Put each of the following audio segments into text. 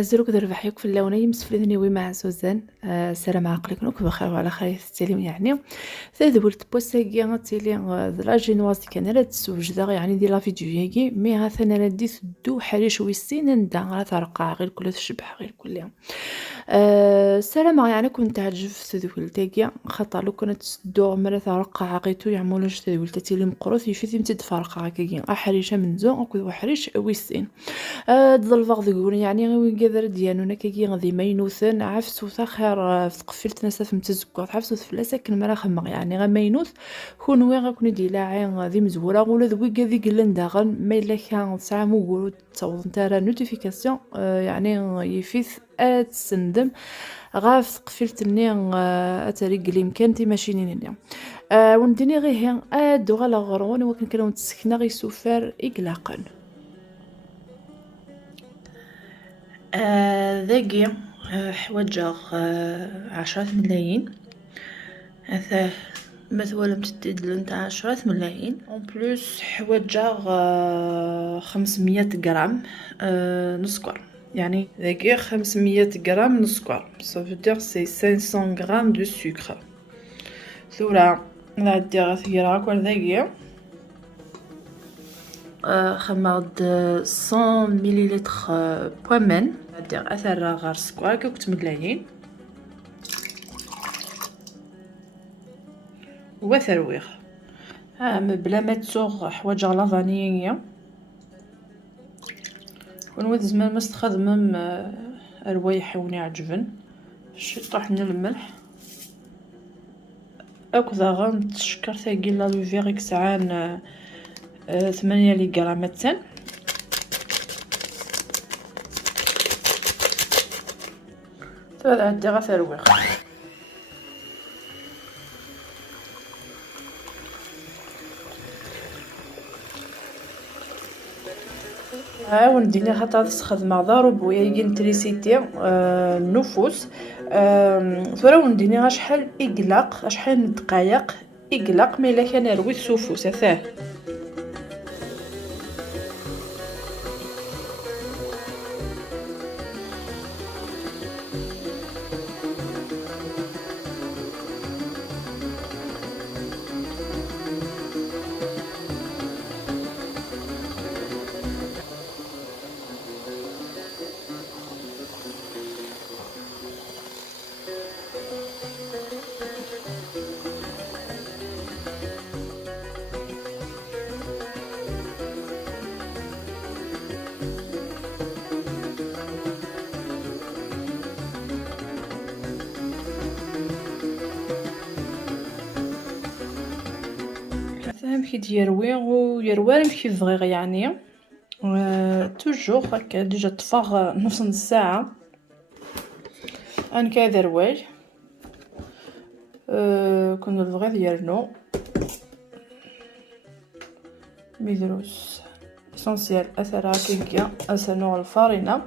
زروك ربحيك في اللوني مسفلذني ومع سوزان. السلام عليكم بخير وعلى خير السلام يعني تذبرت بوساكي تيلي لا جينواز كان لا تسوجدا يعني دي لا فيديو ياكي مي هاثنا لا دي دو حريش ويسين ندا غا ترقع غير كل تشبح غير كل يوم. السلام يعني كنت عجب تذويل تاكي خاطر لو كانت تدو مرة ترقع عقيتو يعملوش تذويل تيلي مقروث يفيد يمتد فرقع كاكي حريشه من زو اكو حريش ويسين. تظل فاغ ذكور يعني غير قدر ديالنا كي غادي ماينوثن عفسو خير في تقفلت ناس في متزكوات عفسو فلاسا كن مرا خمغ يعني غا ماينوث كون وين غاكون دي لاعي غادي مزوره ولا ذوي غادي قلن داغن ما الا كان ساعه موغول تصاوب نتا نوتيفيكاسيون يعني يفيث تسندم غاف تقفلت ني اتاري قليم كانتي ماشينين اليوم. ونديني غير هي دو غالا غرون وكن كانوا تسكنا غي سوفر اقلاقا. ذاقي حوجه 10 ملايين هذا مثلا متدل نتاع 10 ملايين اون بلوس حوجه 500 غرام نسكر يعني ذاقي 500 غرام نسكر صافي دير سي 500 غرام دو سكر ثورة نعدي غثيرة كل ذاقي خماد 100 مليلتر بومن ندير اثر غير سكر كوكت ملايين وثرويغ بلا ما تسوغ حوايج لا فانيليا ونود زمان ما استخدمم روايح وني عجبن طاح من الملح اكذا غن تشكر ثاقي لا لوفيغ ساعان 8 لي غرامات هذا عندي غير ثرويغ ونديني خاطر تستخدم ضارب ويا انتريسيتي النفوس ثورة ونديني غا شحال اقلاق شحال من دقائق اقلاق ما الا كان روي السفوس ثاه فهم كي يروي ويروي كي بغيغ يعني توجور هكا ديجا طفاغ نص ساعة ان كذا رواي كنا البغي ديالنا ميدروس اسونسيال اثر هكاكيا اسنوع الفارينة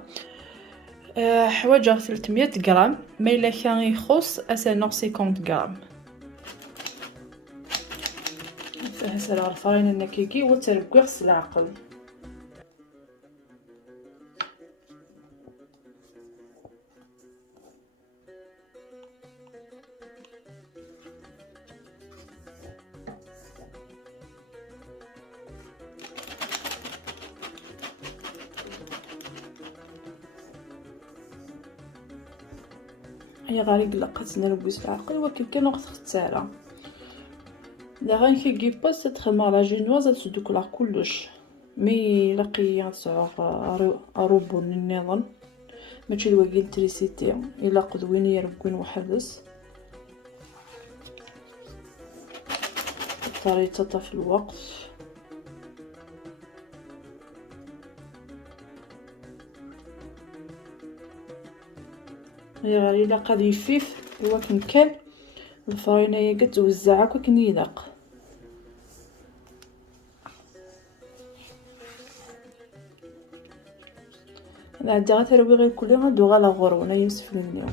حوايج 300 غرام ما الا كان يخص اسنوع 50 غرام فهسه الفارينة نكيكي وتركوغ العقل هي غير قلقت نربوس العقل ولكن كان وقت اختارها داغا كي باس تخدم لا جينواز تسدوك كلش مي لاقي تسعر اروبو النظام ماشي الواقي التريسيتي الا قدوين يربوين وحدس طريقة في الوقت هي غير الا قد يفيف ولكن كان الفرينة هي كتوزعها كون يدق انا عندي غير تروي غير كل يوم غادو غالا غرونه يمسفلني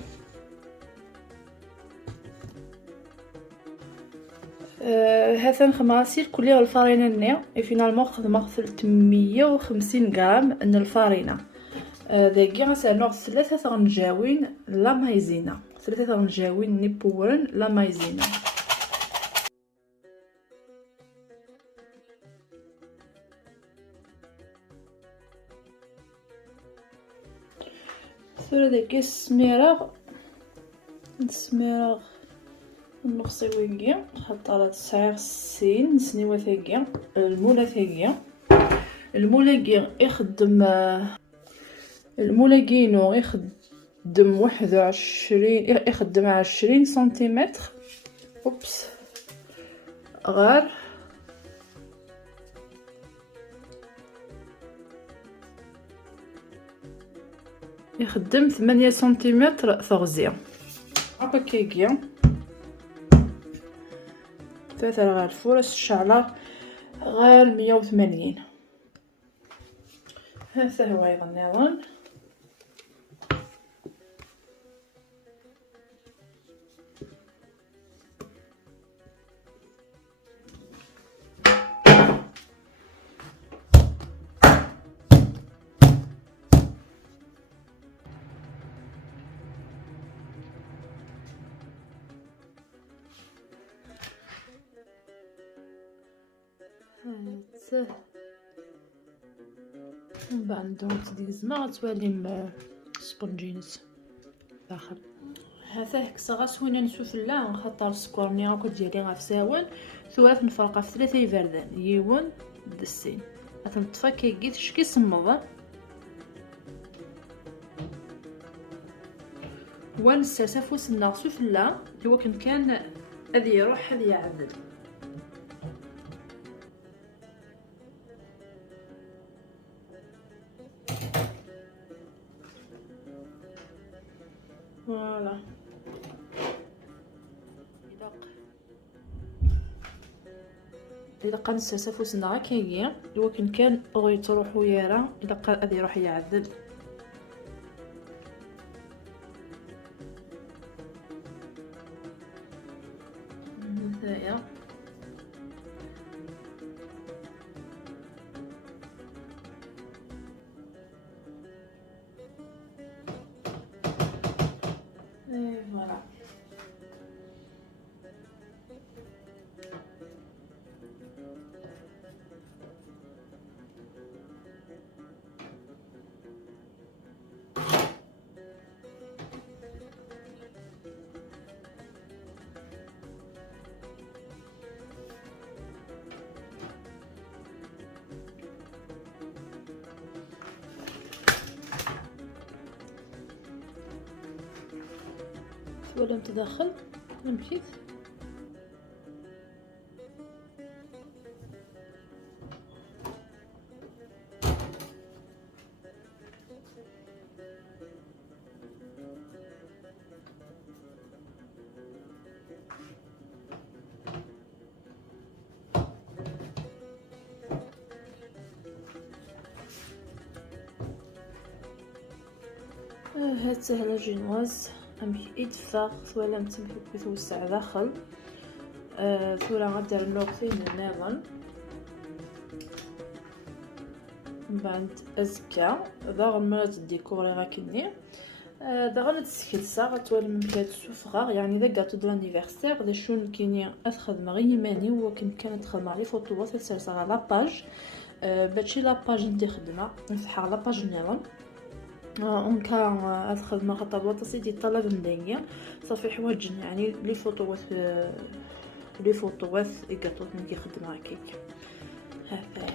هذا خماسير كلها الفرينة نيا فينالمون خدمة 350 غرام من الفرينة داكيا غنستعملو 3 غنجاوين لا مايزينا، 3 غنجاوين نيبورن لا مايزينا. ثورة داكيا السميرة نقصي ويكيا نحط على 9 السين نسنيوه ثاكيا المولا ثاكيا. المولا يخدم المولاكينو يخدم 21 يخدم 20 سنتيمتر. اوبس غار يخدم 8 سنتيمتر ثغزية هكا كيكيا. ثلاثة غير الفرش الشعلة غير 180. هذا هو أيضا النظام. من بعد ديك الزما غتولي سبونجينس داخل. هذا هكذا غسوينا نسوفلا نخطر السكر ملي غاكو ديالي غافساون ثلاث نفرقه في 3 يبردان يون دسين غتنطفى كيكيت شكي صمض ونسرسا فوسنا سوفلا هو كان هذه يروح هذه يعدل. فوالا اذا قا نسرسا فوسنا غا كيكيا هو كان بغي تروح ويارا اذا قا هذه يروح يعدل. هنايا فوالا ولا متداخل نمشيت هاد سهله جينواز امشي يدفى ولا متمحك يتوسع داخل. ثورة غدير اللوغتين النظام من بعد ازكى ضاغ المرات الديكوري غاكني داغ نتسكلسا غتولي ممكن تسوفغا يعني اذا كاطو دو لانيفرسير دي شون كيني اتخدم غير يماني وكن كانت تخدم على فوطوات تسرسا على لاباج باتشي لاباج ندي خدمه نفتحها لاباج النظام كان الخدمه خاطر الوطاسي دي طلب مدنيا صافي حوايج يعني لي فوطوات كاطو ندي خدمه هكاك هذا